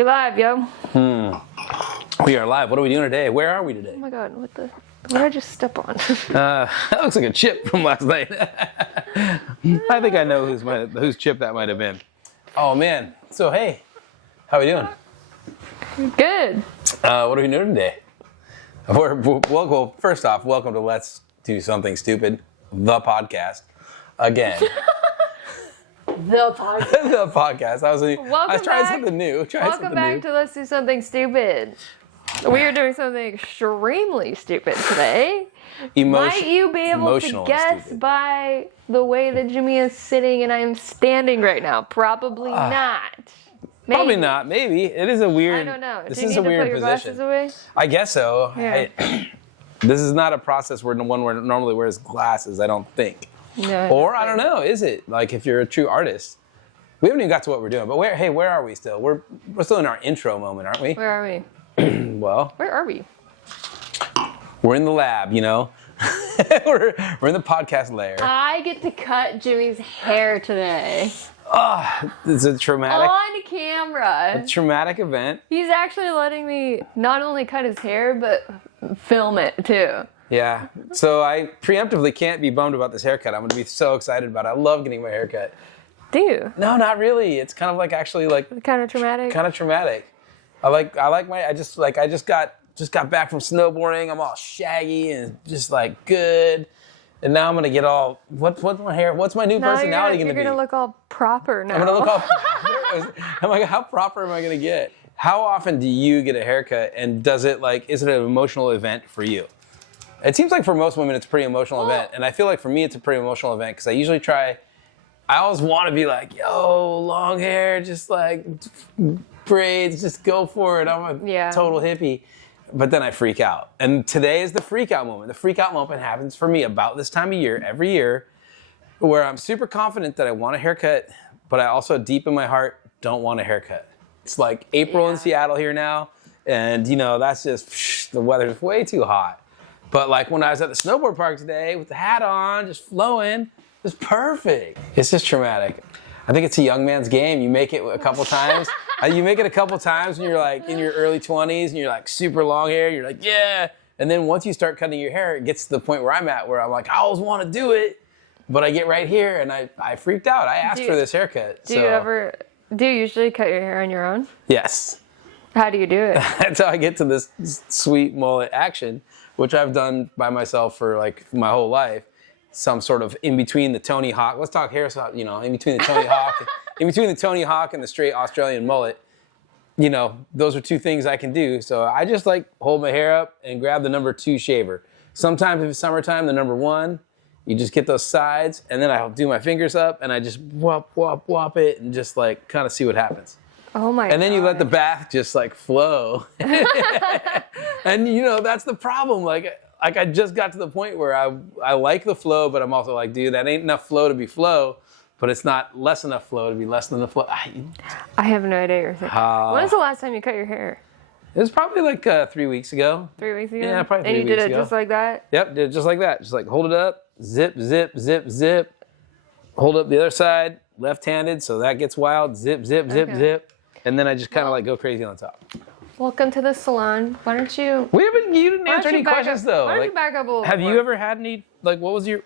We live, yo. We are live. What are we doing today? Where are we today? Oh my god, what did I just step on? That looks like a chip from last night. I think I know whose chip that might have been. Oh man. So hey, how are we doing? Good. What are we doing today? Well, first off, welcome to Let's Do Something Stupid, the podcast. Again. The podcast. The podcast. I was trying something new. Welcome back to Let's Do Something Stupid. We are doing something extremely stupid today. Might you be able to guess by the way that Jimmy is sitting and I am standing right now? Probably not. Maybe. Probably not. Maybe. It is a weird. I don't know. This Do you is need a to weird put your position. glasses away? I guess so. Yeah. This is not a process where one normally wears glasses, I don't think. No. Or I don't know, is it? Like if you're a true artist. We haven't even got to what we're doing, but where are we still? We're still in our intro moment, aren't we? Where are we? Well, Where are we? we're in the lab, you know? we're in the podcast layer. I get to cut Jimmy's hair today. It's a traumatic event. He's actually letting me not only cut his hair, but film it too. Yeah, so I preemptively can't be bummed about this haircut. I'm gonna be so excited about it. I love getting my haircut. Do you? No, not really. It's kind of like actually like kind of traumatic. Kind of traumatic. I just got back from snowboarding. I'm all shaggy and just like good. And now I'm gonna get all what's my hair? What's my new personality gonna be? You're gonna look all proper now. I'm gonna look all proper. I'm like, how proper am I gonna get? How often do you get a haircut, and is it an emotional event for you? It seems like for most women it's a pretty emotional event, and I feel like for me it's a pretty emotional event because I always want to be like, yo, long hair, just like braids, just go for it. I'm a total hippie. But then I freak out. And today is the freak out moment. The freak out moment happens for me about this time of year, every year, where I'm super confident that I want a haircut, but I also deep in my heart don't want a haircut. It's like April in Seattle here now, and that's just, the weather's way too hot. But like when I was at the snowboard park today with the hat on, just flowing, it's perfect. It's just traumatic. I think it's a young man's game. You make it a couple times. You make it a couple times when you're like in your early 20s and you're like super long hair. You're like, yeah. And then once you start cutting your hair, it gets to the point where I'm at where I'm like, I always want to do it. But I get right here and I freaked out. I asked for this haircut. Do you usually cut your hair on your own? Yes. How do you do it? That's how I get to this sweet mullet action, which I've done by myself for like my whole life. Some sort of in between the Tony Hawk. Let's talk hairstyle. In between the Tony Hawk, and the straight Australian mullet. Those are two things I can do. So I just like hold my hair up and grab the number 2 shaver. Sometimes if it's summertime, the number 1. You just get those sides, and then I'll do my fingers up, and I just whop it, and just like kind of see what happens. Oh my god. And then you let the bath just like flow. And that's the problem. Like I just got to the point where I like the flow, but I'm also like, dude, that ain't enough flow to be flow, but it's not less enough flow to be less than the flow. I have no idea what you're thinking. When was the last time you cut your hair? It was probably like 3 weeks ago. 3 weeks ago? Yeah, probably 3 weeks ago. And you did it just like that? Yep, did it just like that. Just like hold it up, zip, zip, zip, zip. Hold up the other side, left-handed, so that gets wild. Zip, zip, zip, zip. And then I just kind of like go crazy on top. Welcome to the salon. Why don't you... You didn't answer any questions though. Why don't you back up a little Have you ever had any, what's your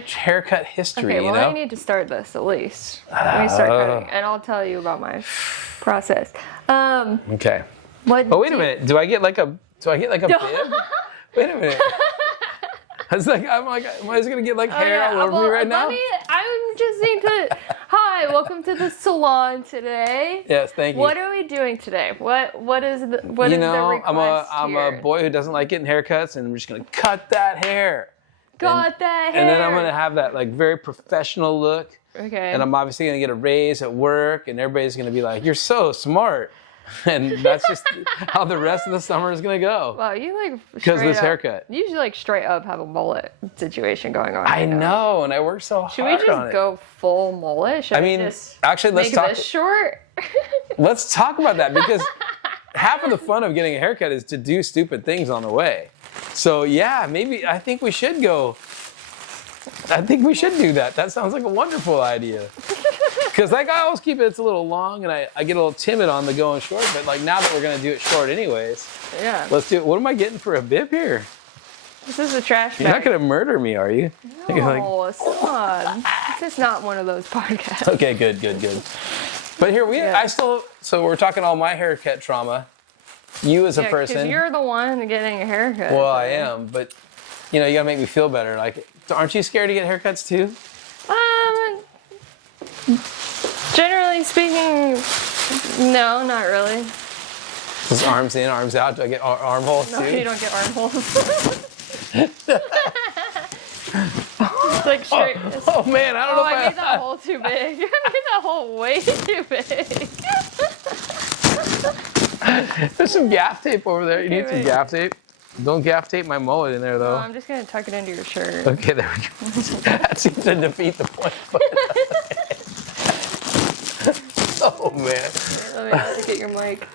haircut history, Okay, well I need to start this at least. Let me start cutting, and I'll tell you about my process. Okay. Wait a minute. Do I get like a bib? Wait a minute. Am I just gonna get like hair all over me right now? I'm just saying hi, welcome to the salon today. Yes, thank you. What are we doing today? What is the request I'm a boy who doesn't like getting haircuts, and I'm just gonna cut that hair. And then I'm gonna have that like very professional look. Okay. And I'm obviously gonna get a raise at work, and everybody's gonna be like, "You're so smart." And that's just how the rest of the summer is gonna go. Wow, you like because this haircut. You usually like straight up have a mullet situation going on. I know, and I worked so hard. Should we just go full mullet? Should actually, let's talk. This short. Let's talk about that because half of the fun of getting a haircut is to do stupid things on the way. So yeah, I think we should go. I think we should do that. That sounds like a wonderful idea. Because like I always keep it's a little long, and I get a little timid on the going short. But like now that we're gonna do it short anyways, yeah. Let's do it. What am I getting for a bib here? This is a trash bag. You're not gonna murder me, are you? No, son. This is not one of those podcasts. Okay, good. But here so we're talking all my haircut trauma. You as a person. Because you're the one getting a haircut. Well, I am, but you gotta make me feel better. Like, aren't you scared to get haircuts too? Generally speaking, no, not really. Just arms in, arms out. Do I get armholes too? No, you don't get armholes. It's like straight. Oh man, I don't know if I made that hole too big. I made that hole way too big. There's some gaff tape over there. You need some gaff tape. Don't gaff tape my mullet in there, though. No, I'm just going to tuck it into your shirt. Okay, there we go. That seems to defeat the point. Oh, man. Let me get your mic.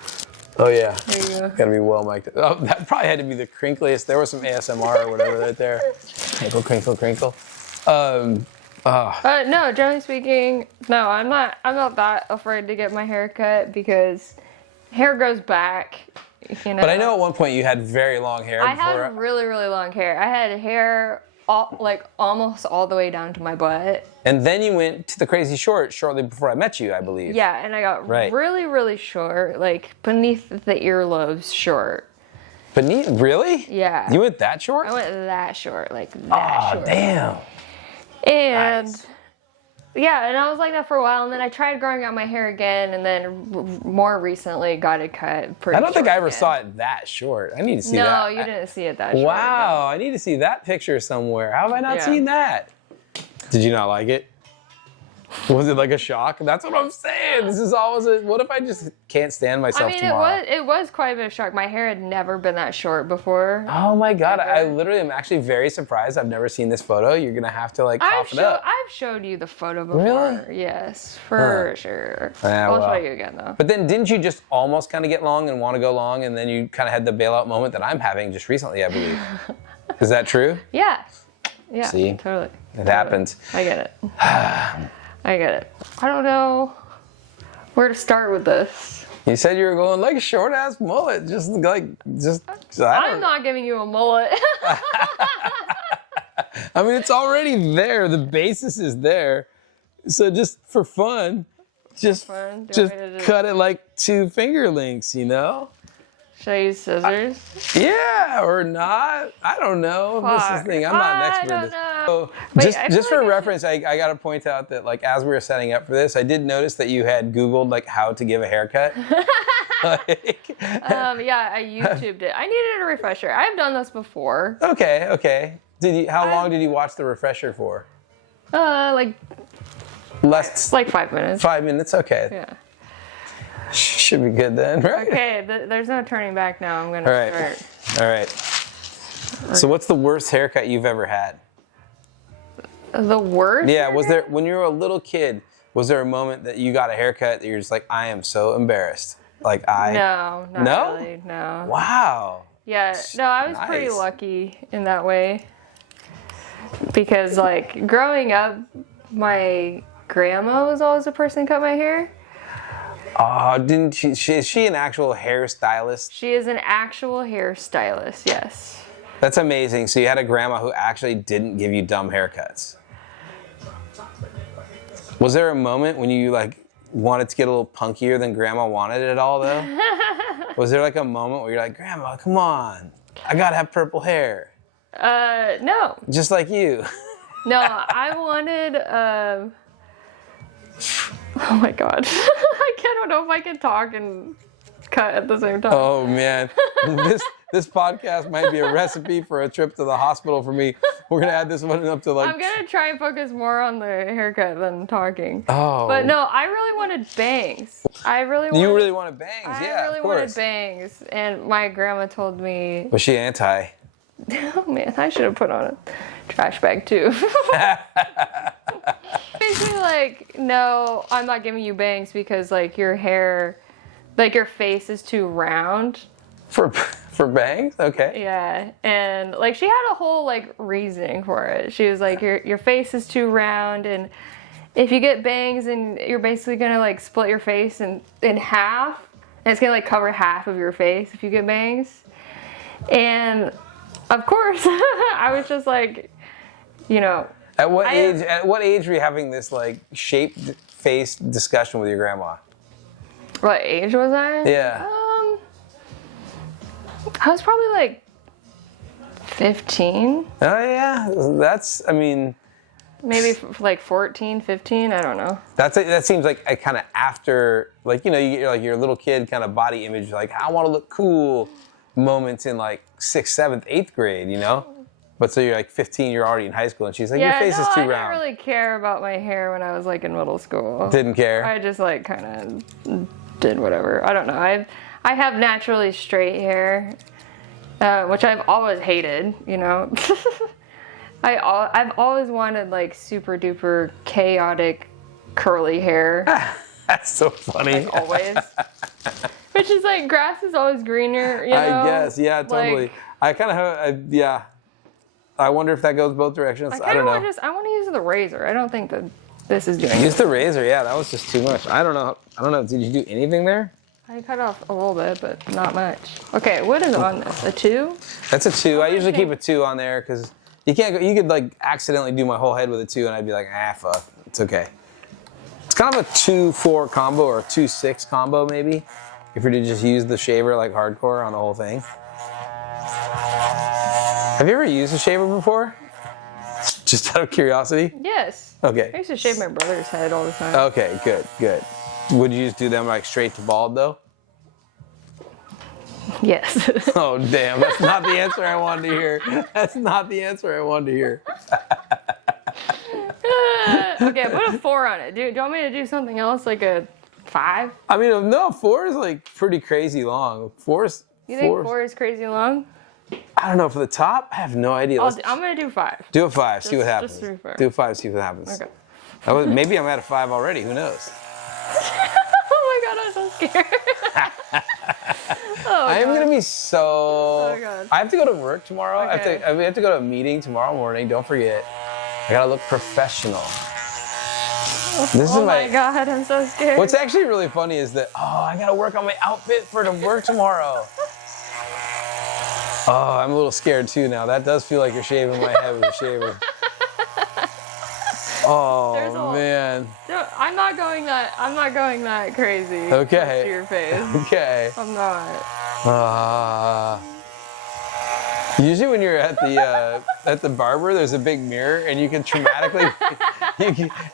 Oh, yeah. There you go. Gotta be well mic'd. Oh, that probably had to be the crinkliest. There was some ASMR or whatever right there. Crinkle, crinkle, crinkle. No, generally speaking, no, I'm not that afraid to get my hair cut because hair grows back, But I know at one point you had very long hair. I had really, really long hair. I had hair almost all the way down to my butt. And then you went to the crazy short shortly before I met you, I believe. Yeah, and I got really, really short, like beneath the earlobes short. Beneath? Really? Yeah. You went that short? I went that short, like that short. Oh, damn. And nice. yeah, and I was like that for a while, and then I tried growing out my hair again, and then more recently got it cut pretty I don't think I ever again. saw it that short. I need to see that. No, you didn't see it that short. Wow, I need to see that picture somewhere. How have I not seen that? Did you not like it? Was it like a shock? That's what I'm saying. This is always what if I just can't stand myself tomorrow? it was quite a bit of shock. My hair had never been that short before. Oh my God, I literally am actually very surprised. I've never seen this photo. You're gonna have to cough it up. I've showed you the photo before. Really? Yes, for sure. Yeah, I'll show you again though. But then didn't you just almost kind of get long and want to go long, and then you kind of had the bailout moment that I'm having just recently, I believe. Is that true? Yeah. Yeah, See? totally. It happens. I get it. I get it. I don't know where to start with this. You said you were going like a short ass mullet, I'm not giving you a mullet. I mean, it's already there. The basis is there. So just for fun, just cut it like 2 finger lengths, Should I use scissors? Yeah, or not. I don't know. This is the thing. I'm not an expert at this. So just for reference, I got to point out that as we were setting up for this, I did notice that you had Googled how to give a haircut. Yeah, I YouTubed it. I needed a refresher. I've done this before. Okay. How long did you watch the refresher for? Like 5 minutes. 5 minutes. Okay. Yeah. Should be good then, right? Okay, there's no turning back now. I'm going to start. All right. So what's the worst haircut you've ever had? The worst? Yeah, when you were a little kid, was there a moment that you got a haircut that you're just like, I am so embarrassed? No, not really, no. Wow. Yeah, no, I was pretty lucky in that way. Because, growing up, my grandma was always the person who cut my hair. Oh, didn't she? Is she an actual hairstylist? She is an actual hairstylist, yes. That's amazing. So you had a grandma who actually didn't give you dumb haircuts. Was there a moment when you wanted to get a little punkier than grandma wanted it all though? Was there a moment where you're like, Grandma, come on, I gotta have purple hair? No. Just like you. No, I wanted, oh my God. I don't know if I can talk and cut at the same time. Oh man, this podcast might be a recipe for a trip to the hospital for me. We're gonna add this one up to I'm gonna try and focus more on the haircut than talking. Oh. But no, I really wanted bangs. You really wanted bangs, I really wanted bangs, and my grandma told me. Was she anti? Oh man, I should have put on a trash bag too. Basically, no, I'm not giving you bangs because your hair, your face is too round. For bangs? Okay. Yeah, and she had a whole reasoning for it. She was like, your face is too round, and if you get bangs and you're basically gonna like split your face in half, and it's gonna like cover half of your face if you get bangs. And of course, I was just like, you know. At what age were you having this like shaped face discussion with your grandma? What age was I? Yeah. I was probably like 15. Oh yeah, that's, I mean. Maybe like 14, 15, I don't know. That seems like a kind of after, like, you know, you get like your little kid kind of body image, like, I want to look cool moments in like 6th, 7th, 8th grade, you know? But so you're like 15, you're already in high school, and she's like, your face is too round. I didn't really care about my hair when I was like in middle school. Didn't care? I just like kind of did whatever. I don't know. I have naturally straight hair, which I've always hated, you know? I've always wanted like super duper chaotic curly hair. That's so funny. Like always. Which is like grass is always greener, you know? I guess, yeah, totally. Like, I kind of have, yeah. I wonder if that goes both directions. I don't know. I want to use the razor. I don't think that this is doing Use the razor, yeah, that was just too much. I don't know. Did you do anything there? I cut off a little bit, but not much. Okay, what is on this? A 2? That's a 2. I usually keep a 2 on there because you can't go, you could like accidentally do my whole head with a 2 and I'd be like, fuck, it's okay. It's kind of a 2-4 combo or a 2-6 combo maybe, if you're to just use the shaver like hardcore on the whole thing. Have you ever used a shaver before? Just out of curiosity? Yes. Okay. I used to shave my brother's head all the time. Okay, good. Would you just do them like straight to bald though? Yes. Oh damn, that's not the answer I wanted to hear. That's not the answer I wanted to hear. Okay, put a 4 on it. Do you want me to do something else, like a 5? I mean, no, 4 is like pretty crazy long. You think 4 is crazy long? I don't know, for the top, I have no idea. I'm gonna do 5. Do a 5, see what happens. Just do 5. Do a 5, see what happens. Okay. Maybe I'm at a 5 already, who knows? Oh my god, I'm so scared. I am gonna be so. Oh god. I have to go to work tomorrow. Okay. I have to go to a meeting tomorrow morning. Don't forget. I gotta look professional. Oh my god, I'm so scared. What's actually really funny is that I gotta work on my outfit for to work tomorrow. Oh, I'm a little scared too now. That does feel like you're shaving my head with a shaver. Oh man. I'm not going that crazy. Okay. To your face. Okay. I'm not. Usually when you're at the barber, there's a big mirror and you can traumatically.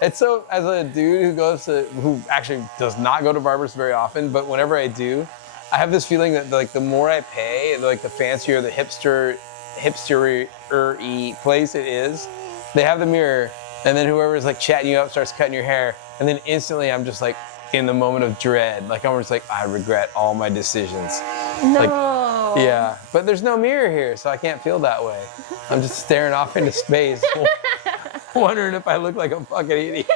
It's so, as a dude who actually does not go to barbers very often, but whenever I do, I have this feeling that like the more I pay, like the fancier the hipster-y place it is, they have the mirror. And then whoever's like chatting you up starts cutting your hair, and then instantly I'm just like in the moment of dread. Like I'm just like, I regret all my decisions. No. Like, yeah, but there's no mirror here, so I can't feel that way. I'm just staring off into space, wondering if I look like a fucking idiot.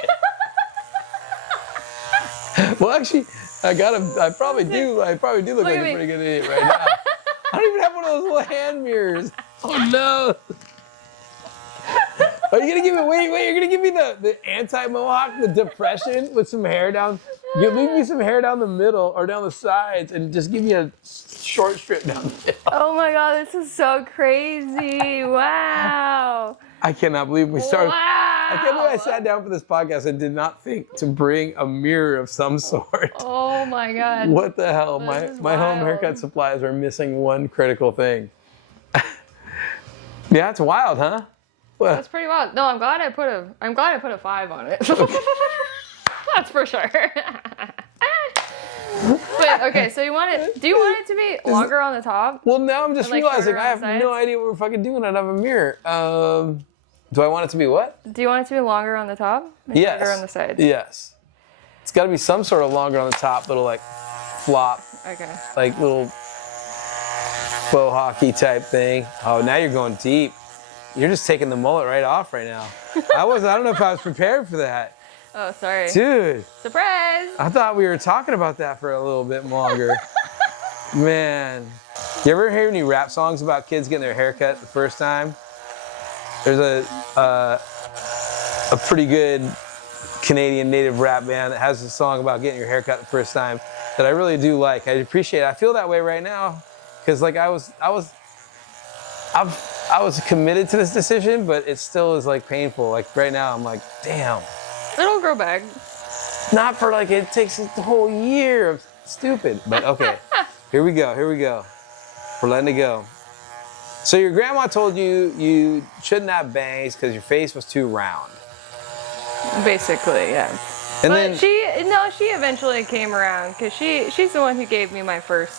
Well, actually, I probably do look like a pretty good idiot right now. I don't even have one of those little hand mirrors. Oh no. Are you gonna give me, wait, you're gonna give me the anti-mohawk, the depression with some hair down? You leave me some hair down the middle or down the sides and just give me a short strip down the middle. Oh my god, this is so crazy. Wow. I cannot believe we started. Wow. I can't believe I sat down for this podcast and did not think to bring a mirror of some sort. Oh my god. What the hell? My home haircut supplies are missing one critical thing. Yeah, it's wild, huh? That's pretty wild. No, I'm glad I put a 5 on it. That's for sure. But okay, so do you want it to be longer on the top? Well, now I'm just realizing I have no idea what we're fucking doing. I don't have a mirror. Do I want it to be what? Do you want it to be longer on the top? Yes. Shorter on the sides? Yes. It's got to be some sort of longer on the top that'll like flop. Okay. Like little faux hockey type thing. Oh, now you're going deep. You're just taking the mullet right off right now. I don't know if I was prepared for that. Oh, sorry. Dude. Surprise. I thought we were talking about that for a little bit longer. Man. You ever hear any rap songs about kids getting their hair cut the first time? There's a pretty good Canadian native rap band that has a song about getting your hair cut the first time that I really do like. I appreciate it. I feel that way right now because like I was committed to this decision, but it still is like painful. Like right now, I'm like, damn. It'll grow back. Not for like it takes the whole year of stupid. But okay, here we go. We're letting it go. So your grandma told you you shouldn't have bangs because your face was too round. Basically, yeah. And but then she eventually came around because she's the one who gave me my first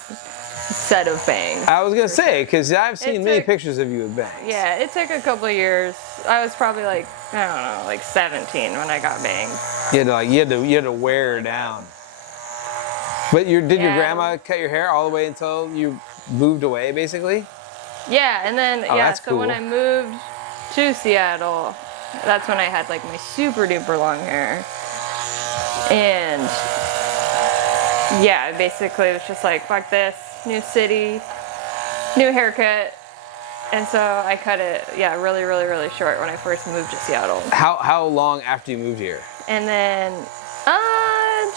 set of bangs. I was gonna say because I've seen many pictures of you with bangs. Yeah, it took a couple of years. I was probably like, I don't know, like 17 when I got bangs. You had to wear her down. But did your grandma cut your hair all the way until you moved away, basically? Yeah, and then that's so cool. when I moved to Seattle, that's when I had like my super duper long hair. And yeah, basically it was just like, fuck this, new city, new haircut. And so I cut it, really, really, really short when I first moved to Seattle. How long after you moved here? And then,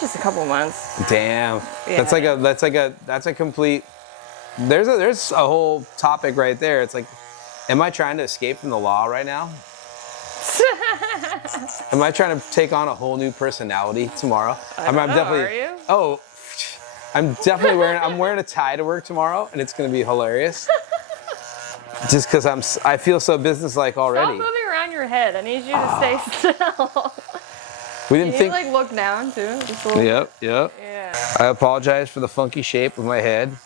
just a couple months. Damn, Yeah. that's a complete. There's a whole topic right there. It's like, am I trying to escape from the law right now? Am I trying to take on a whole new personality tomorrow? I don't know, are you? Oh, I'm definitely wearing a tie to work tomorrow, and it's gonna be hilarious. Just because I feel so businesslike already. Stop moving around your head. I need you to stay still. We didn't think. You like look down too. Just a little. Yep. Yeah. I apologize for the funky shape of my head.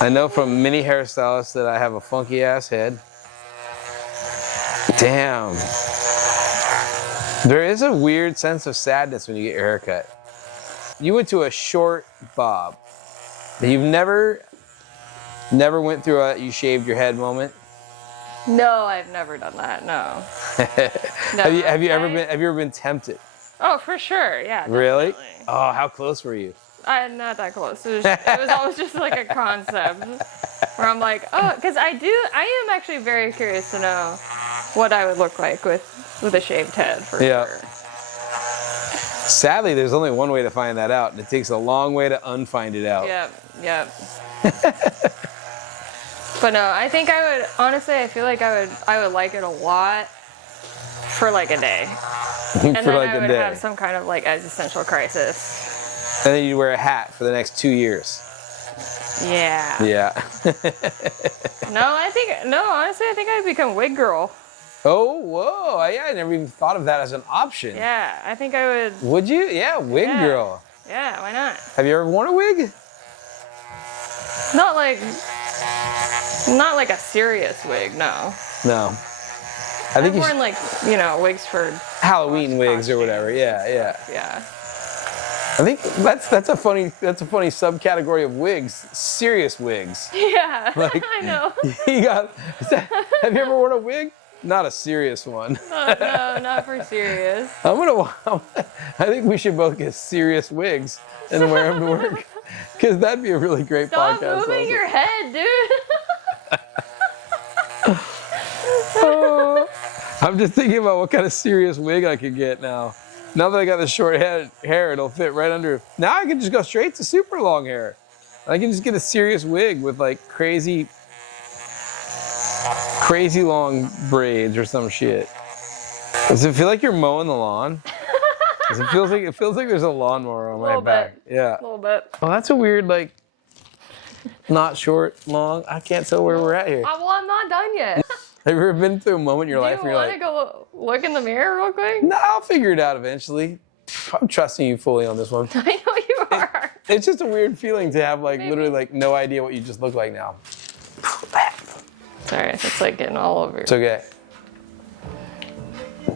I know from many hairstylists that I have a funky ass head. Damn. There is a weird sense of sadness when you get your hair cut. You went to a short bob. You've never went through a you shaved your head moment? No, I've never done that. No. No, have you ever been tempted? Oh, for sure. Yeah. Definitely. Really? Oh, how close were you? I'm not that close. It was always just like a concept where I'm like, oh, because I am actually very curious to know what I would look like with a shaved head for sure. Sadly, there's only one way to find that out, and it takes a long way to unfind it out. Yep. But no, I think I would, honestly, I feel like I would like it a lot for like a day. And then I would have some kind of like existential crisis. And then you wear a hat for the next 2 years. Yeah. Honestly, I think I'd become wig girl. Oh, whoa. I never even thought of that as an option. Yeah, I think I would. Would you? Yeah, wig girl. Yeah, why not? Have you ever worn a wig? Not like a serious wig, no. No. I've worn like, wigs for Halloween wigs or whatever. Yeah. I think that's a funny subcategory of wigs. Serious wigs. Yeah. Like, I know. Have you ever worn a wig? Not a serious one. No, not for serious. I think we should both get serious wigs and wear them to work. Because that'd be a really great podcast. Stop moving your head, dude. I'm just thinking about what kind of serious wig I could get now. Now that I got the short hair, it'll fit right under. Now I can just go straight to super long hair. I can just get a serious wig with like crazy long braids or some shit. Does it feel like you're mowing the lawn? It feels like there's a lawnmower on my back. Yeah. A little bit. Oh, that's a weird not short, long. I can't tell where we're at here. Well, I'm not done yet. Have you ever been through a moment in your life where you're like, do you want to go look in the mirror real quick? No, I'll figure it out eventually. I'm trusting you fully on this one. I know you are. It's just a weird feeling to have literally no idea what you just look like now. Sorry, it's like getting all over. It's okay.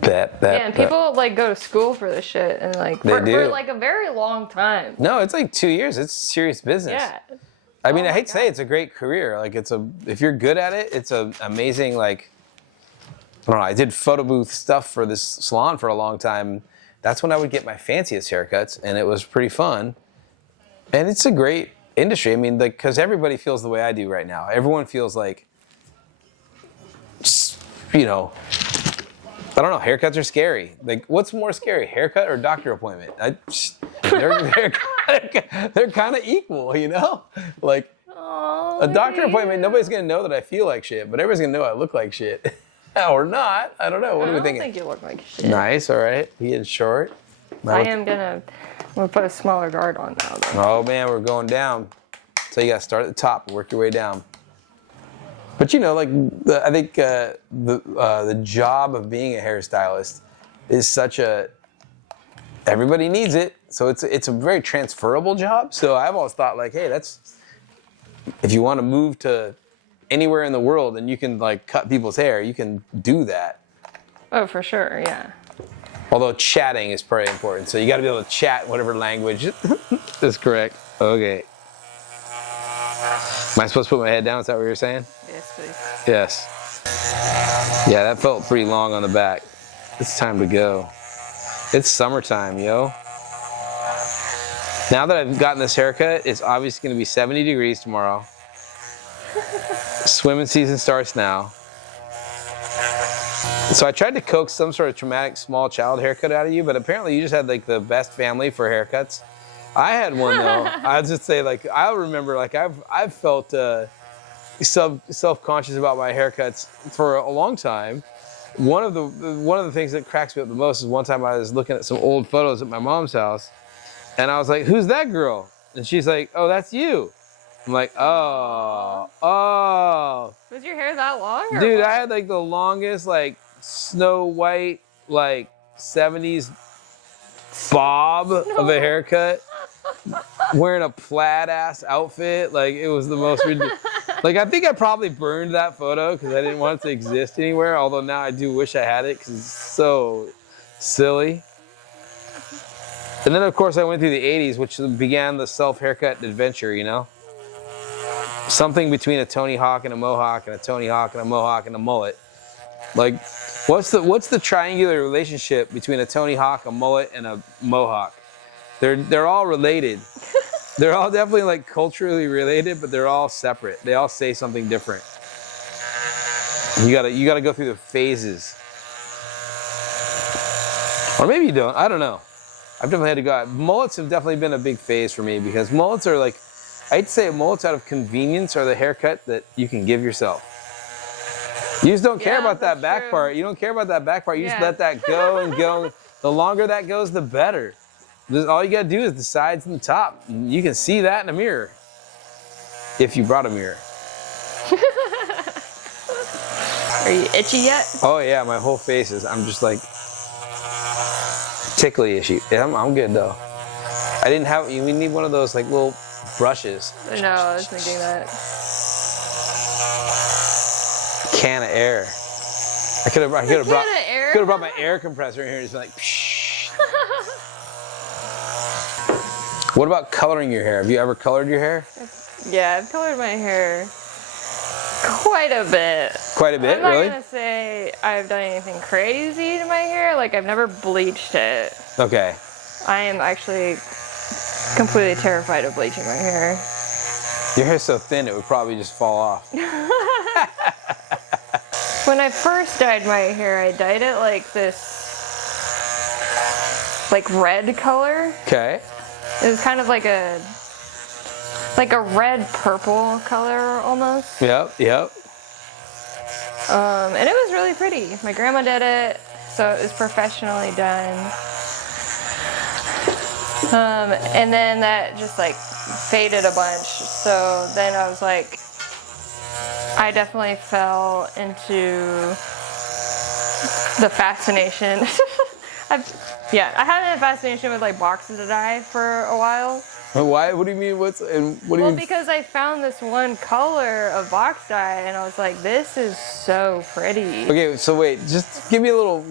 And people go to school for this shit and for like a very long time. No, it's like 2 years. It's serious business. Yeah. I mean, I hate to say it's a great career. If you're good at it, it's an amazing I don't know. I did photo booth stuff for this salon for a long time. That's when I would get my fanciest haircuts, and it was pretty fun. And it's a great industry. I mean, because everybody feels the way I do right now. Everyone feels like, I don't know. Haircuts are scary. Like, what's more scary, haircut or doctor appointment? They're kind of equal, you know? Like, a doctor appointment, nobody's going to know that I feel like shit, but everybody's going to know I look like shit. Or not. I don't know. What are we thinking? I don't think you look like shit. Nice, all right. Being short. I'm gonna put a smaller guard on now, though. Oh, man, we're going down. So you got to start at the top and work your way down. But you know, like, I think the job of being a hairstylist is such a, everybody needs it. So it's a very transferable job. So I've always thought, like, hey, that's, if you want to move to anywhere in the world and you can, like, cut people's hair, you can do that. Oh, for sure, yeah. Although chatting is pretty important. So you got to be able to chat whatever language is correct. Okay. Am I supposed to put my head down? Is that what you're saying? Yes, please. Yes. Yeah, that felt pretty long on the back. It's time to go. It's summertime, yo. Now that I've gotten this haircut, it's obviously going to be 70 degrees tomorrow. Swimming season starts now. So I tried to coax some sort of traumatic small child haircut out of you, but apparently you just had like the best family for haircuts. I had one though. I'll just say, like, I remember, like, I've felt self-conscious about my haircuts for a long time. One of the things that cracks me up the most is one time I was looking at some old photos at my mom's house, and I was like, "Who's that girl?" And she's like, "Oh, that's you." I'm like, "Oh." Was your hair that long? Or dude, what? I had like the longest, like, Snow White, like 70s bob of a haircut. Wearing a plaid ass outfit, like, it was the most ridiculous. Like, I think I probably burned that photo because I didn't want it to exist anywhere, although now I do wish I had it because it's so silly. And then of course I went through the 80s, which began the self haircut adventure, you know? Something between a Tony Hawk and a mohawk and a Tony Hawk and a mohawk and a mullet. Like, what's the triangular relationship between a Tony Hawk, a mullet, and a mohawk? They're all related. They're all definitely, like, culturally related, but they're all separate. They all say something different. You gotta go through the phases. Or maybe you don't. I don't know. I've definitely had to go. Mullets have definitely been a big phase for me because mullets are, like, I'd say mullets out of convenience are the haircut that you can give yourself. You just don't care about that back part. You don't care about that back part. You just let that go and go. The longer that goes, the better. All you gotta do is the sides and the top. You can see that in a mirror. If you brought a mirror. Are you itchy yet? Oh yeah, my whole face is, I'm just like, tickly issue. Yeah, I'm good though. I didn't have, we need one of those, like, little brushes. No, I was thinking that. Can of air. I could have brought my air compressor in here and just been like, psh. What about coloring your hair? Have you ever colored your hair? Yeah, I've colored my hair quite a bit. Quite a bit, really? I'm not gonna say I've done anything crazy to my hair. Like, I've never bleached it. Okay. I am actually completely terrified of bleaching my hair. Your hair's so thin it would probably just fall off. When I first dyed my hair, I dyed it like this, like, red color. Okay. It was kind of like a red purple color almost. Yep. And it was really pretty. My grandma did it, so it was professionally done. And then that just, like, faded a bunch. So then I was like, I definitely fell into the fascination. I had a fascination with, like, boxes to dye for a while. Why? What do you mean? What do you mean? Because I found this one color of box dye, and I was like, this is so pretty. Okay, so wait, just give me a little,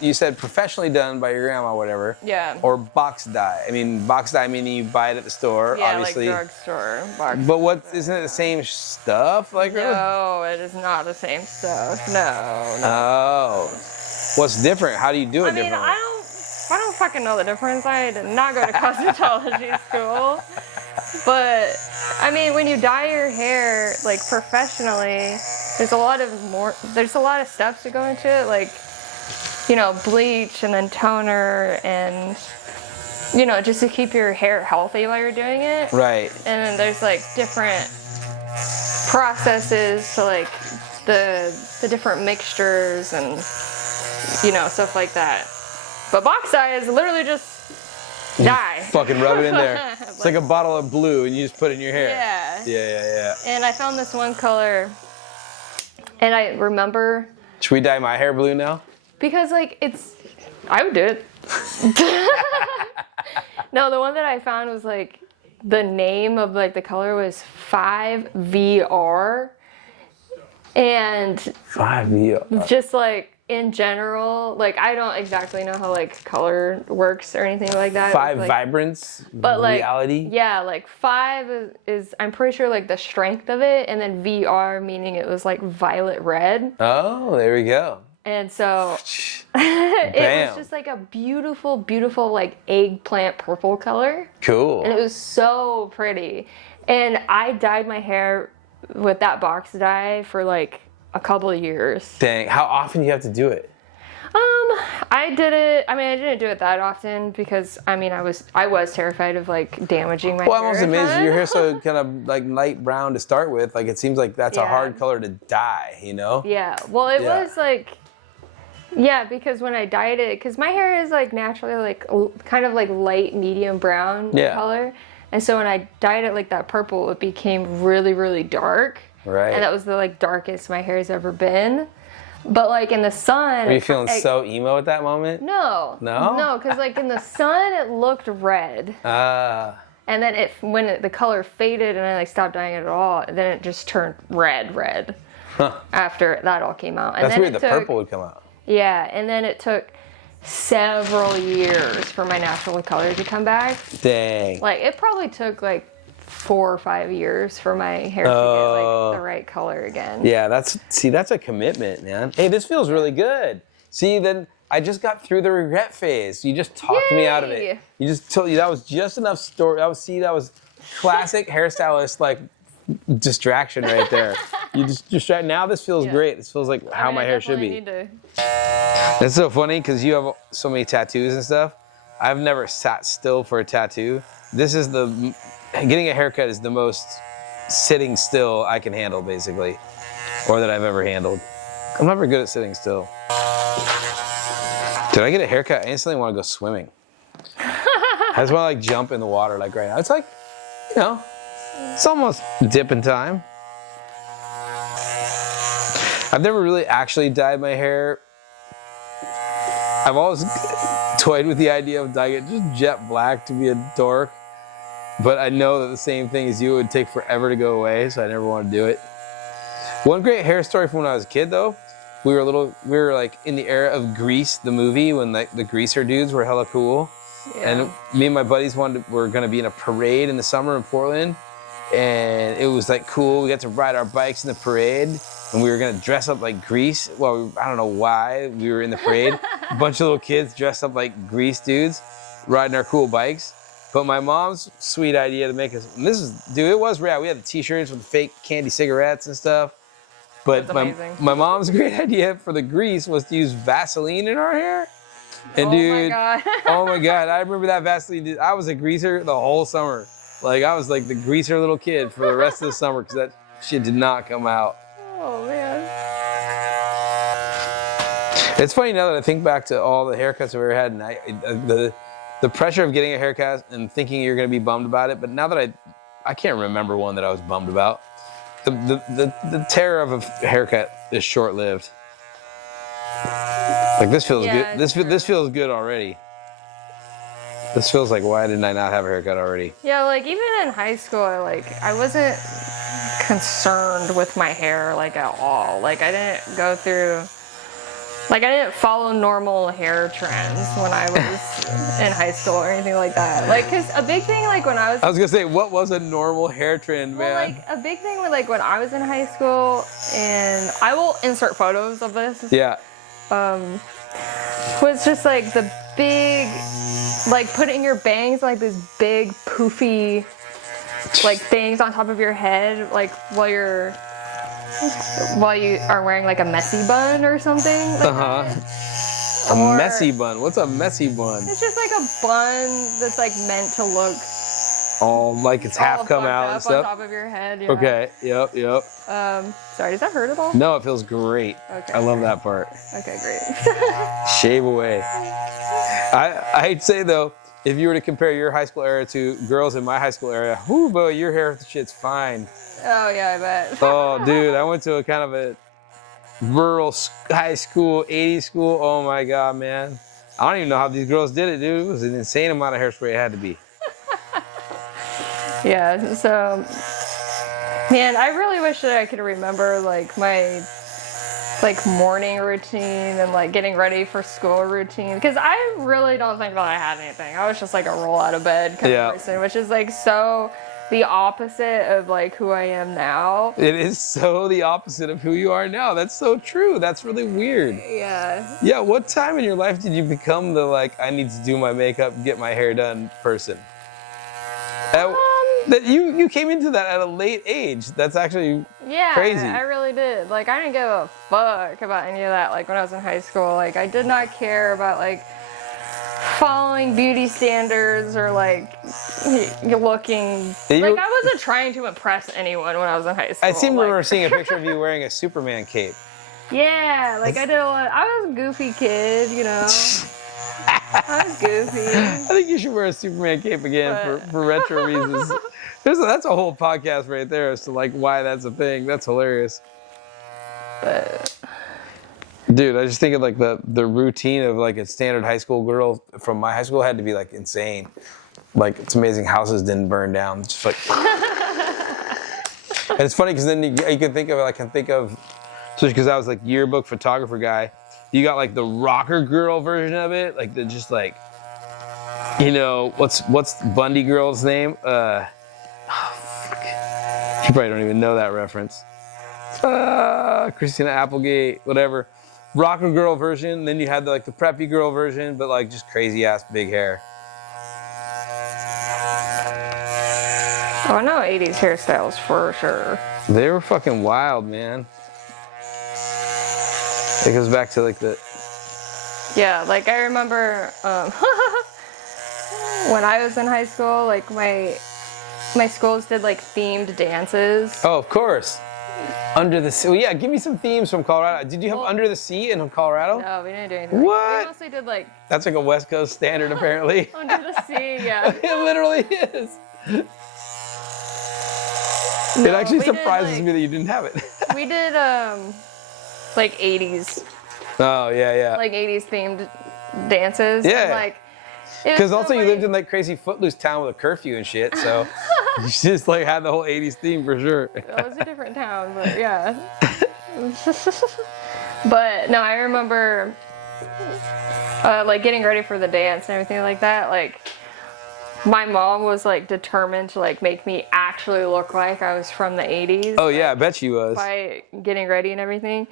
you said professionally done by your grandma, whatever. Yeah. Or box dye. I mean, box dye meaning you buy it at the store, obviously. Yeah, like drugstore box. But isn't it the same stuff? Like, no, it is not the same stuff. No. Oh. What's different? How do you do it differently? I don't fucking know the difference. I did not go to cosmetology school. But, I mean, when you dye your hair, like, professionally, there's a lot of steps that go into it. Like, you know, bleach and then toner and, you know, just to keep your hair healthy while you're doing it. Right. And then there's like different processes to like the different mixtures and, you know, stuff like that. But box dye is literally just dye. Fucking rub it in there. It's like a bottle of blue and you just put it in your hair. Yeah. Yeah. And I found this one color and I remember. Should we dye my hair blue now? Because like I would do it. No, the one that I found was like, the name of like the color was 5VR. And 5VR. Just like in general, like I don't exactly know how like color works or anything like that. Five like, vibrance, but like reality. Yeah, like 5 is I'm pretty sure like the strength of it, and then VR meaning it was like violet red. Oh, there we go. And so it was just like a beautiful, beautiful like eggplant purple color. Cool. And it was so pretty. And I dyed my hair with that box dye for like a couple of years. Dang, how often do you have to do it? I didn't do it that often because I was terrified of like damaging my hair. Well, I'm also amazed your hair's so kind of like light brown to start with. Like it seems like that's a hard color to dye, you know? Yeah. Well, it was like, yeah, because when I dyed it, because my hair is like naturally like kind of like light medium brown color. And so when I dyed it like that purple, it became really, really dark. Right. And that was the like darkest my hair's ever been. But like in the sun. Were you feeling so emo at that moment? No. No? No, because like in the sun it looked red. And then when the color faded and I like stopped dyeing it at all, then it just turned red. Huh. After that all came out. And that's weird, the purple would come out. Yeah, and then it took several years for my natural color to come back. Dang. Like it probably took like 4 or 5 years for my hair to get like the right color again. Yeah, that's a commitment, man. Hey, this feels really good. See, then I just got through the regret phase. You just talked me out of it. You just told you that was just enough story. That was classic hairstylist like distraction right there. You just distract. Now this feels great. This feels like how my hair should be. It's so funny because you have so many tattoos and stuff. I've never sat still for a tattoo. Getting a haircut is the most sitting still I can handle, basically, or that I've ever handled. I'm never good at sitting still. Did I get a haircut? I instantly want to go swimming. I just want to like jump in the water like right now. It's like, you know, it's almost dipping time. I've never really actually dyed my hair. I've always toyed with the idea of dyeing it just jet black to be a dork. But I know that the same thing as you would take forever to go away, so I never want to do it. One great hair story from when I was a kid, though, we were like in the era of Grease, the movie, when like the greaser dudes were hella cool. Yeah. And me and my buddies were going to be in a parade in the summer in Portland, and it was like cool. We got to ride our bikes in the parade, and we were going to dress up like Grease. Well, I don't know why we were in the parade. A bunch of little kids dressed up like Grease dudes, riding our cool bikes. But my mom's sweet idea to make us, and it was rad. We had the t-shirts with the fake candy cigarettes and stuff. But my mom's great idea for the grease was to use Vaseline in our hair. And dude, oh my God, I remember that Vaseline. I was a greaser the whole summer. Like I was like the greaser little kid for the rest of the summer because that shit did not come out. Oh man. It's funny now that I think back to all the haircuts I've ever had, and the pressure of getting a haircut and thinking you're going to be bummed about it, but now that I can't remember one that I was bummed about. The terror of a haircut is short-lived. Like this feels good. This feels good already. This feels like, why didn't I not have a haircut already? Yeah, like even in high school, I wasn't concerned with my hair like at all. Like I didn't follow normal hair trends when I was in high school or anything like that. Like, cause a big thing like when I was gonna say, what was a normal hair trend, man? Well, like a big thing with like when I was in high school, and I will insert photos of this. Yeah. Was just like the big, like putting your bangs like this big poofy, like things on top of your head, like while you are wearing like a messy bun or something like that. A messy bun. What's a messy bun? It's just like a bun that's like meant to look all like it's half come out and stuff. On top of your head. Yeah. Okay. Yep. Sorry, does that hurt at all? No, it feels great. Okay. I love that part. Okay, great. Shave away. I'd say though, if you were to compare your high school era to girls in my high school era, whoo, boy, your hair shit's fine. Oh yeah, I bet. Oh, dude, I went to a kind of a rural high school, 80s school. Oh my God, man. I don't even know how these girls did it, dude. It was an insane amount of hairspray it had to be. Yeah, so, man, I really wish that I could remember, like, my, like, morning routine and, like, getting ready for school routine. Because I really don't think that I had anything. I was just, like, a roll out of bed kind of person, which is, like, so the opposite of, like, who I am now. It is so the opposite of who you are now. That's so true. That's really weird. Yeah. Yeah, what time in your life did you become the, like, I need to do my makeup, get my hair done person? That you came into that at a late age. That's actually crazy. Yeah, I really did. Like, I didn't give a fuck about any of that, like, when I was in high school. Like, I did not care about, like, following beauty standards or, like, looking... Like, I wasn't trying to impress anyone when I was in high school. I seem to remember seeing a picture of you wearing a Superman cape. Yeah, like, I did a lot... I was a goofy kid, you know. I was goofy. I think you should wear a Superman cape again for retro reasons. That's a whole podcast right there as to like why that's a thing. That's hilarious. But dude, I just think of like the routine of like a standard high school girl from my high school had to be like insane. Like it's amazing houses didn't burn down. It's just like, and it's funny because then you can think of I can think of, especially because I was like yearbook photographer guy. You got like the rocker girl version of it, like the just like, you know, what's Bundy girl's name? You probably don't even know that reference. Christina Applegate, whatever. Rocker girl version. Then you had the preppy girl version, but like just crazy ass big hair. Oh, I know 80s hairstyles for sure. They were fucking wild, man. It goes back to like the... Yeah, like I remember when I was in high school, like my schools did like themed dances. Oh, of course. Under the Sea. Well, yeah, give me some themes from Colorado. Did you have Under the Sea in Colorado? No, we didn't do anything. What? We mostly did like... That's like a West Coast standard, apparently. Under the Sea, yeah. It literally is. No, it actually surprises me that you didn't have it. We did like 80s. Oh, yeah. Like 80s themed dances. Yeah. And, like, because also you lived in like crazy footloose town with a curfew and shit, so you just like had the whole 80s theme for sure. It was a different town, but yeah. But no, I remember like getting ready for the dance and everything like that. Like my mom was like determined to like make me actually look like I was from the 80s. Oh yeah, I bet she was. By getting ready and everything.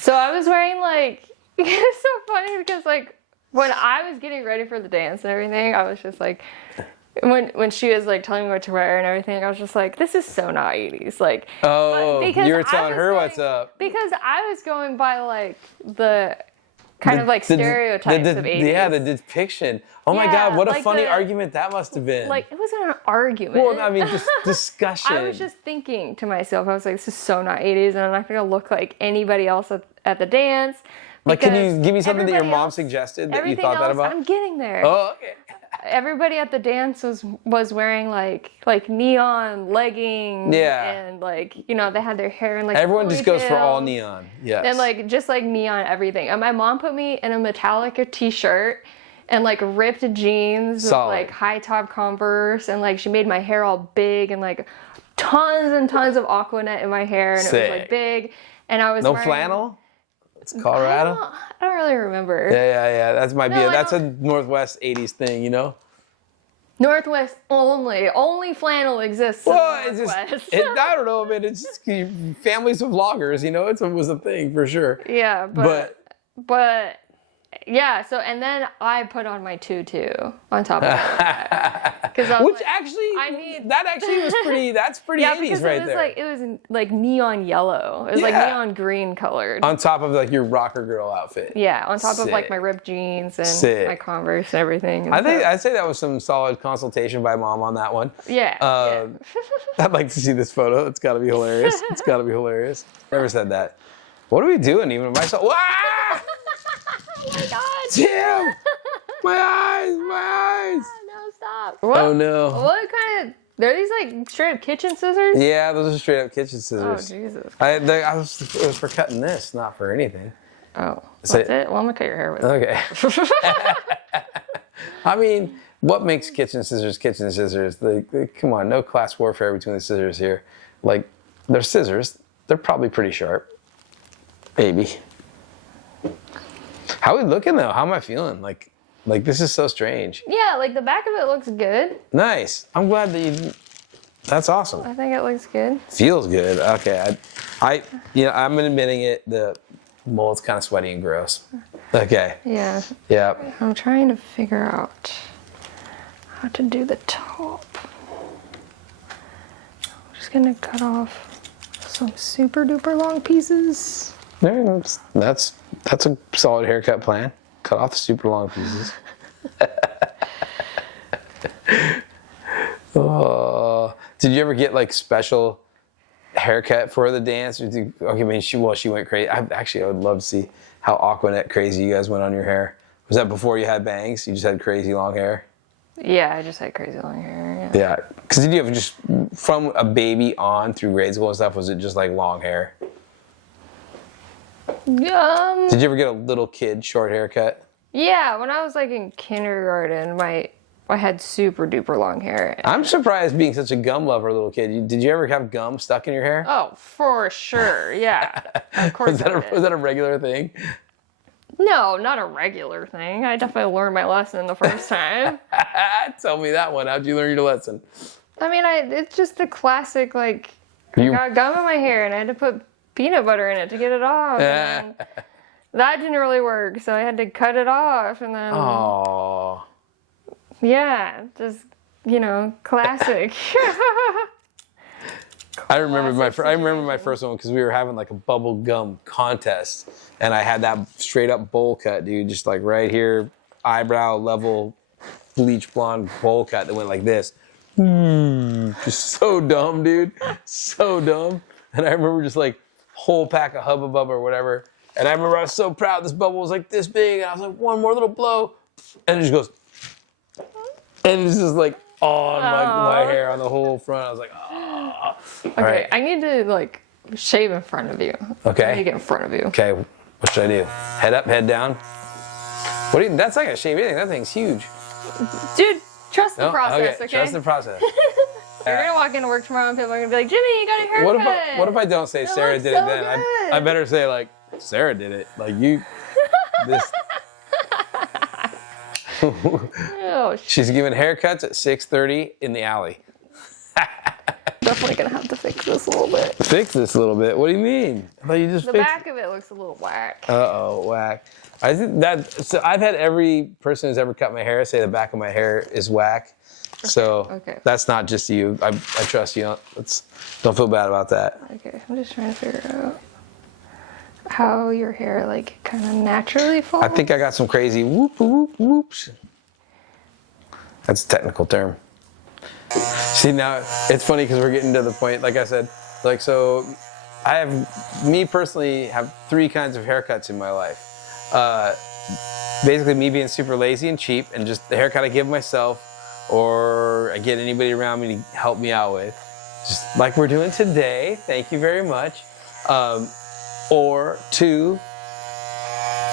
So I was wearing like, it's so funny because like when I was getting ready for the dance and everything, I was just like, when she was like telling me what to wear and everything, I was just like, this is so not 80s. Like, oh, you were telling her what's up. Because I was going by like the kind of like stereotypes of 80s. Yeah, the depiction. Oh my God, what a funny argument that must have been. Like, it wasn't an argument. Well, I mean, just discussion. I was just thinking to myself, I was like, this is so not 80s, and I'm not going to look like anybody else at the dance. Like, can you give me something that your mom suggested that you thought that about? I'm getting there. Oh, okay. Everybody at the dance was wearing like neon leggings. Yeah. And like, you know, they had their hair in like everyone just goes for all neon. Yes. And like just like neon everything. And my mom put me in a Metallica t-shirt and like ripped jeans with like high top Converse, and like she made my hair all big and like tons and tons of Aquanet in my hair, and it was like big. And I was no flannel? It's Colorado? I don't really remember. Yeah. That's a Northwest 80s thing, you know? Northwest only. Only flannel exists in Northwest. I don't know, man. It's just families of vloggers, you know? It was a thing for sure. Yeah, but Yeah, so, and then I put on my tutu on top of that. Which actually, that actually was pretty, that's pretty 80s right there. It was like neon yellow. It was like neon green colored. On top of like your rocker girl outfit. Yeah, on top of like my ripped jeans and my Converse and everything. And I'd say that was some solid consultation by mom on that one. Yeah. I'd like to see this photo. It's gotta be hilarious. It's gotta be hilarious. Never said that. What are we doing even myself? Wow! Oh my God! Tim! My eyes! No, stop. What? Oh no. What kind of, they're these like straight up kitchen scissors? Yeah, those are straight up kitchen scissors. Oh, Jesus. It was for cutting this, not for anything. Oh, that's it? Well, I'm gonna cut your hair with it. Okay. I mean, what makes kitchen scissors kitchen scissors? Come on, no class warfare between the scissors here. Like, they're scissors. They're probably pretty sharp. Maybe. How are we looking though? How am I feeling? Like this is so strange. Yeah, like the back of it looks good. Nice. I'm glad that that's awesome. I think it looks good. Feels good. Okay. I'm admitting it. The mold's kind of sweaty and gross. Okay. Yeah. Yeah. I'm trying to figure out how to do the top. I'm just gonna cut off some super duper long pieces. There, that's a solid haircut plan. Cut off the super long pieces. Oh, did you ever get like special haircut for the dance? Okay, I mean, she went crazy. I would love to see how Aquanet crazy you guys went on your hair. Was that before you had bangs? You just had crazy long hair? Yeah, I just had crazy long hair. Yeah, because did you ever just from a baby on through grade school and stuff? Was it just like long hair? Did you ever get a little kid short haircut? Yeah, when I was like in kindergarten, I had super duper long hair. I'm surprised being such a gum lover, little kid. Did you ever have gum stuck in your hair? Oh, for sure, yeah. Of course. Was that a regular thing? No, not a regular thing. I definitely learned my lesson the first time. Tell me that one. How'd you learn your lesson? I mean, it's just the classic, like, I got gum in my hair and I had to put peanut butter in it to get it off. And that didn't really work, so I had to cut it off. And then, yeah, just, classic. I remember my first one because we were having like a bubble gum contest, and I had that straight up bowl cut, dude, just like right here, eyebrow level, bleach blonde bowl cut that went like this. Just so dumb, dude, so dumb. And I remember just like whole pack of Hubba Bubba or whatever, and I remember I was so proud. This bubble was like this big, and I was like, one more little blow, and it just goes, and it's just like on my hair on the whole front. I was like, oh. Okay, right. I need to like shave in front of you. Okay. I need to get in front of you. Okay, what should I do? Head up, head down? That's not gonna shave anything. That thing's huge. Dude, trust the process, okay? Trust the process. You're gonna walk into work tomorrow and people are gonna be like, Jimmy, you got a haircut. What if I don't say Sarah did it then? I better say like, Sarah did it. Like this. Oh, she's giving haircuts at 6:30 in the alley. Definitely gonna have to fix this a little bit. Fix this a little bit? What do you mean? I thought you just the back of it looks a little whack. Whack. I think so I've had every person who's ever cut my hair say the back of my hair is whack. So that's not just you. I trust you. Don't feel bad about that. Okay, I'm just trying to figure out how your hair like kind of naturally falls. I think I got some crazy whoop whoop whoops. That's a technical term. See, now it's funny because we're getting to the point, like I said, like, so me personally have 3 kinds of haircuts in my life. Basically me being super lazy and cheap and just the haircut I give myself or I get anybody around me to help me out with, just like we're doing today. Thank you very much. Or 2,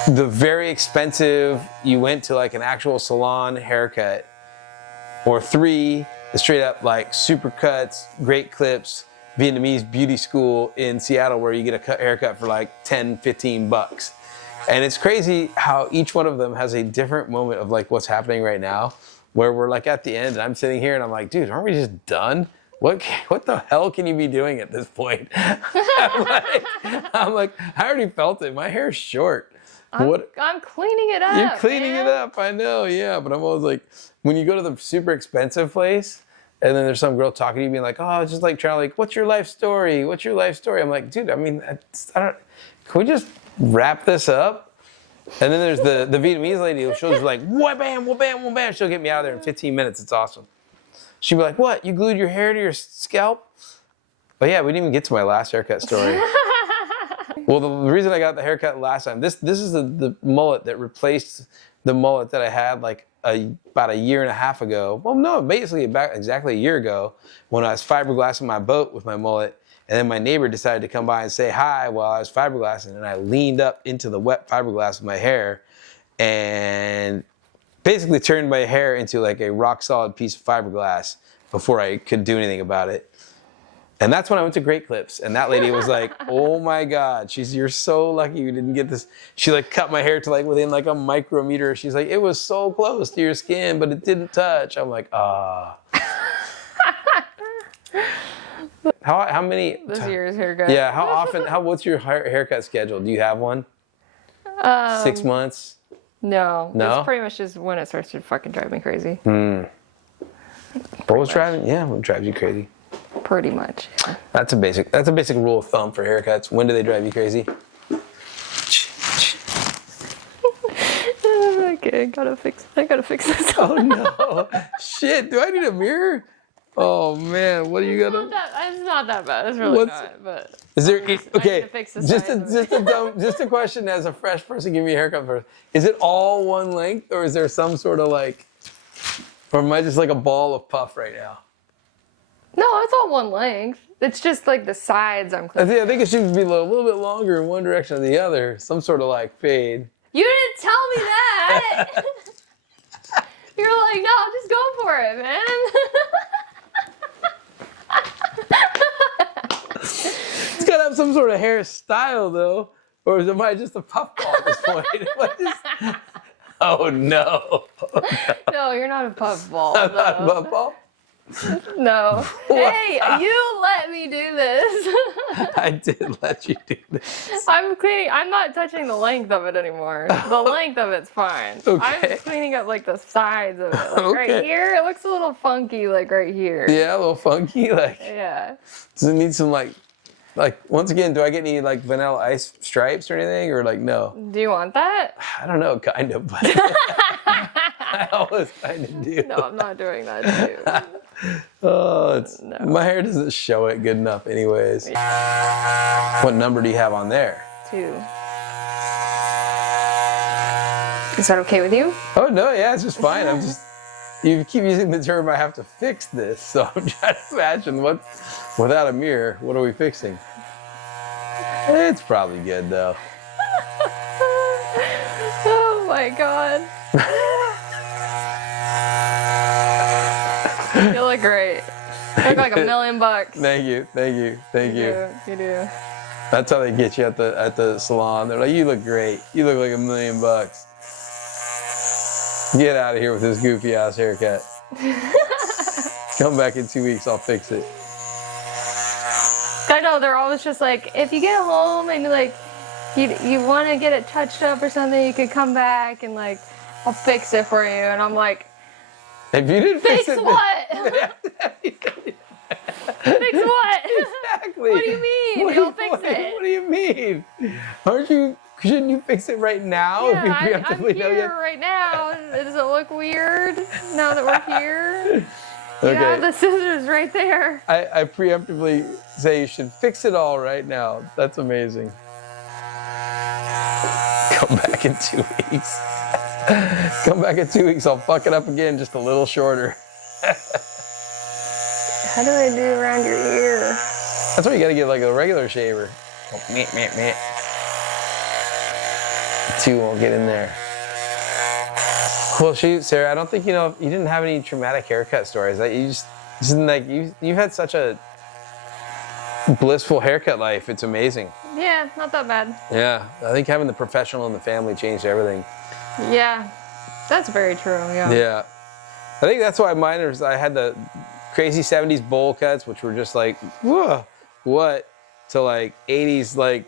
the very expensive, you went to like an actual salon haircut. Or 3, the straight up like super cuts, great clips, Vietnamese beauty school in Seattle where you get a haircut for like 10, 15 bucks. And it's crazy how each one of them has a different moment of like what's happening right now, where we're like at the end and I'm sitting here and I'm like, dude, aren't we just done? What the hell can you be doing at this point? I'm like, I already felt it. My hair's short. I'm cleaning it up. You're cleaning it up, I know, yeah. But I'm always like, when you go to the super expensive place, and then there's some girl talking to you being like, oh, just like Charlie, like, what's your life story? What's your life story? I'm like, dude, I mean, can we just wrap this up? And then there's the Vietnamese lady who she'll just like, wha bam, wha bam, wha bam. She'll get me out of there in 15 minutes. It's awesome. She'll be like, what? You glued your hair to your scalp? But yeah, we didn't even get to my last haircut story. Well, the reason I got the haircut last time, this is the mullet that replaced the mullet that I had like about a year and a half ago. Well, no, basically about exactly a year ago when I was fiberglassing my boat with my mullet. And then my neighbor decided to come by and say hi while I was fiberglassing. And I leaned up into the wet fiberglass with my hair and basically turned my hair into like a rock solid piece of fiberglass before I could do anything about it. And that's when I went to Great Clips, and that lady was like, "Oh my God, you're so lucky you didn't get this." She like cut my hair to like within like a micrometer. She's like, "It was so close to your skin, but it didn't touch." I'm like, ah. How many? This year's haircut. Yeah. How often? What's your haircut schedule? Do you have one? 6 months. No. No. It's pretty much just when it starts to fucking drive me crazy. What drives you crazy? Pretty much. Yeah. That's a basic rule of thumb for haircuts. When do they drive you crazy? Okay, I gotta fix this. Oh no! Shit! Do I need a mirror? Oh man, what do you got? It's not that bad. It's really not. But is there? Okay, just a question as a fresh person giving me a haircut first. Is it all one length, or is there some sort of like, or am I just like a ball of puff right now? No, it's all one length. It's just like the sides I'm cleaning. I think it should be a little bit longer in one direction or the other. Some sort of like fade. You didn't tell me that. You're like, no, just go for it, man. It's gotta have some sort of hairstyle though. Or am I just a puffball at this point? Oh no. No, you're not a puffball. I'm not a puffball? No. Hey, you let me do this. I did let you do this. I'm cleaning. I'm not touching the length of it anymore. The length of it's fine. Okay. I'm cleaning up like the sides of it. Like right here, it looks a little funky. Like right here. Yeah, a little funky. Like. Yeah. Does it need some like once again? Do I get any like Vanilla Ice stripes or anything, or like no? Do you want that? I don't know, kind of, but I always kind of do. No, I'm not doing that too. Oh, my hair doesn't show it good enough anyways. What number do you have on there? 2. Is that okay with you? Oh, no, yeah, it's just fine. You keep using the term, I have to fix this. So I'm trying to imagine without a mirror, what are we fixing? It's probably good though. Oh my God. You look great. You look like $1 million. Thank you. You do. That's how they get you at the salon. They're like, you look great. You look like $1 million. Get out of here with this goofy ass haircut. Come back in 2 weeks, I'll fix it. I know, they're always just like, if you get home and like you want to get it touched up or something, you could come back and like I'll fix it for you. And I'm like, if you didn't fix it, what? Fix what? Exactly. What do you mean? You'll fix it. What do you mean? Shouldn't you fix it right now? Yeah, I'm here right now. Does it look weird now that we're here? You have the scissors right there. I preemptively say you should fix it all right now. That's amazing. Come back in 2 weeks. Come back in 2 weeks. I'll fuck it up again, just a little shorter. How do I do around your ear? That's why you gotta get like a regular shaver. Oh, meh. 2 won't get in there. Well, shoot, Sarah, I don't think you didn't have any traumatic haircut stories. Like you had such a blissful haircut life. It's amazing. Yeah, not that bad. Yeah, I think having the professional in the family changed everything. Yeah, that's very true. Yeah. Yeah, I think that's why mine was. I had the crazy 70s bowl cuts, which were just like, whoa, what? To like 80s, like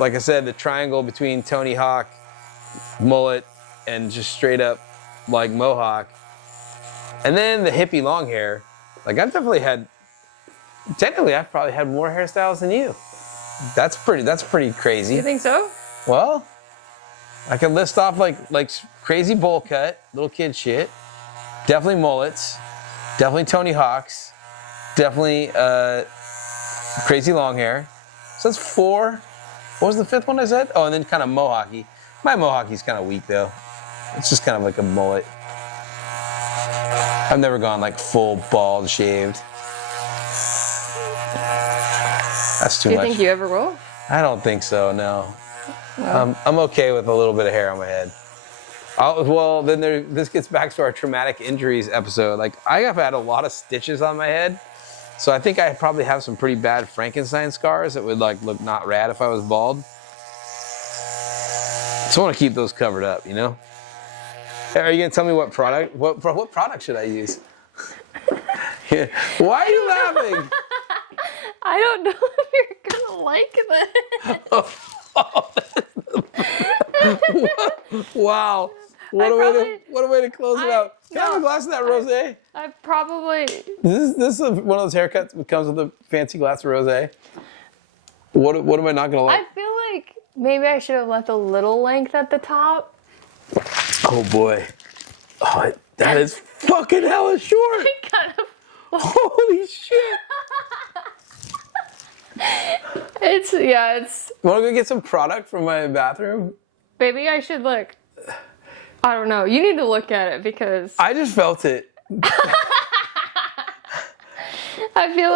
I said, the triangle between Tony Hawk mullet and just straight up like mohawk. And then the hippie long hair. Like I've probably had more hairstyles than you. That's pretty crazy. You think so? Well, I could list off like crazy bowl cut, little kid shit. Definitely mullets. Definitely Tony Hawks. Definitely crazy long hair. So that's 4. What was the 5th one I said? Oh, and then kind of mohawky. My mohawky's kind of weak though. It's just kind of like a mullet. I've never gone like full bald shaved. That's too much. Do you think you ever will? I don't think so, no. No. I'm okay with a little bit of hair on my head. This gets back to our traumatic injuries episode. Like, I have had a lot of stitches on my head, so I think I probably have some pretty bad Frankenstein scars that would like look not rad if I was bald. So I want to keep those covered up, you know? Are you gonna tell me what product should I use? Yeah. Why are you laughing? I don't know if you're gonna like this. Wow. What a way to close it out. Can I have a glass of that rosé? I probably... This is one of those haircuts that comes with a fancy glass of rosé. What am I not gonna like? I feel like maybe I should have left a little length at the top. Oh boy. Oh, that is fucking hella short. Kind of... Holy shit. It's... Want to go get some product from my bathroom? Maybe I should look... I don't know. You need to look at it because... I just felt it. I feel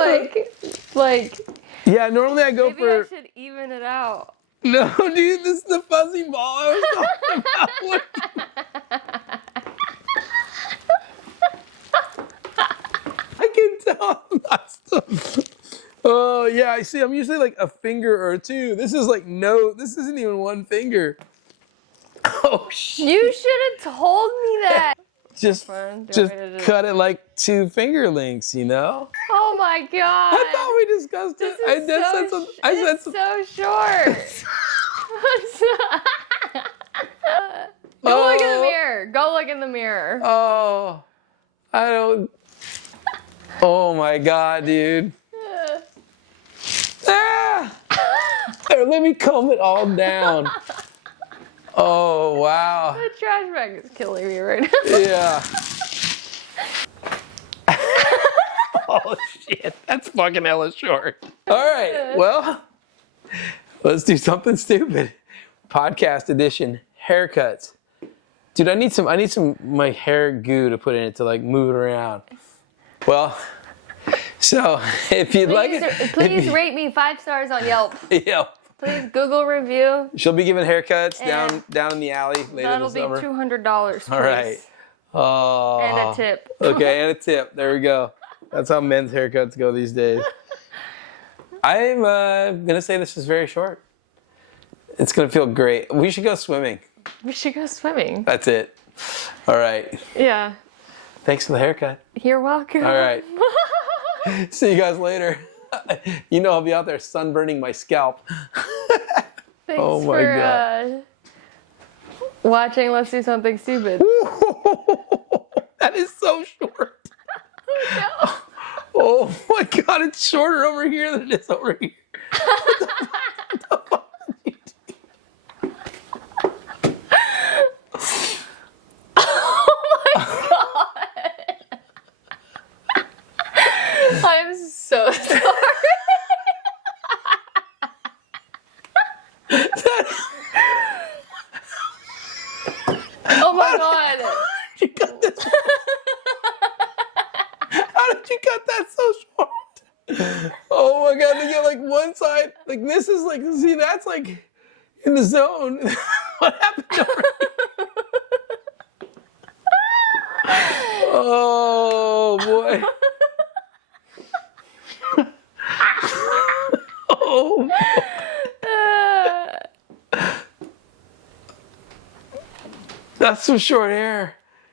like... Yeah, normally I go maybe I should even it out. No, dude, this is the fuzzy ball I was talking about. I can tell I'm not still... Oh, yeah, I see. I'm usually like a finger or two. This is like this isn't even one finger. Oh, shit. You should have told me that. Just cut it like 2 finger lengths, you know? Oh my god. I thought we discussed it. It's so short. Go look in the mirror. Go look in the mirror. Oh, I don't. Oh my god, dude. Ah! Here, let me comb it all down. Oh, wow. The trash bag is killing me right now. Yeah. Oh, shit. That's fucking hella short. All right. Well, let's do something stupid. Podcast edition. Haircuts. Dude, I need some my hair goo to put in it to like move it around. Well, so if you'd like it. Please rate me 5 stars on Yelp. Yelp. Please Google review. She'll be giving haircuts down in the alley later this summer. That'll be $200, please. All right. Oh. And a tip. Okay, and a tip. There we go. That's how men's haircuts go these days. I'm gonna say this is very short. It's gonna feel great. We should go swimming. We should go swimming. That's it. All right. Yeah. Thanks for the haircut. You're welcome. All right. See you guys later. You know I'll be out there sunburning my scalp. Thanks oh my God. Watching Let's Do Something Stupid. That is so short. No. Oh my God, it's shorter over here than it is over here. What the fuck did you do? Oh my God. I'm so sorry. Oh my God. How did you cut this? How did you cut that so short? Oh my God, they get like one side, like this is like, see, that's like in the zone. What happened over here? Oh boy. Oh boy. That's some short hair.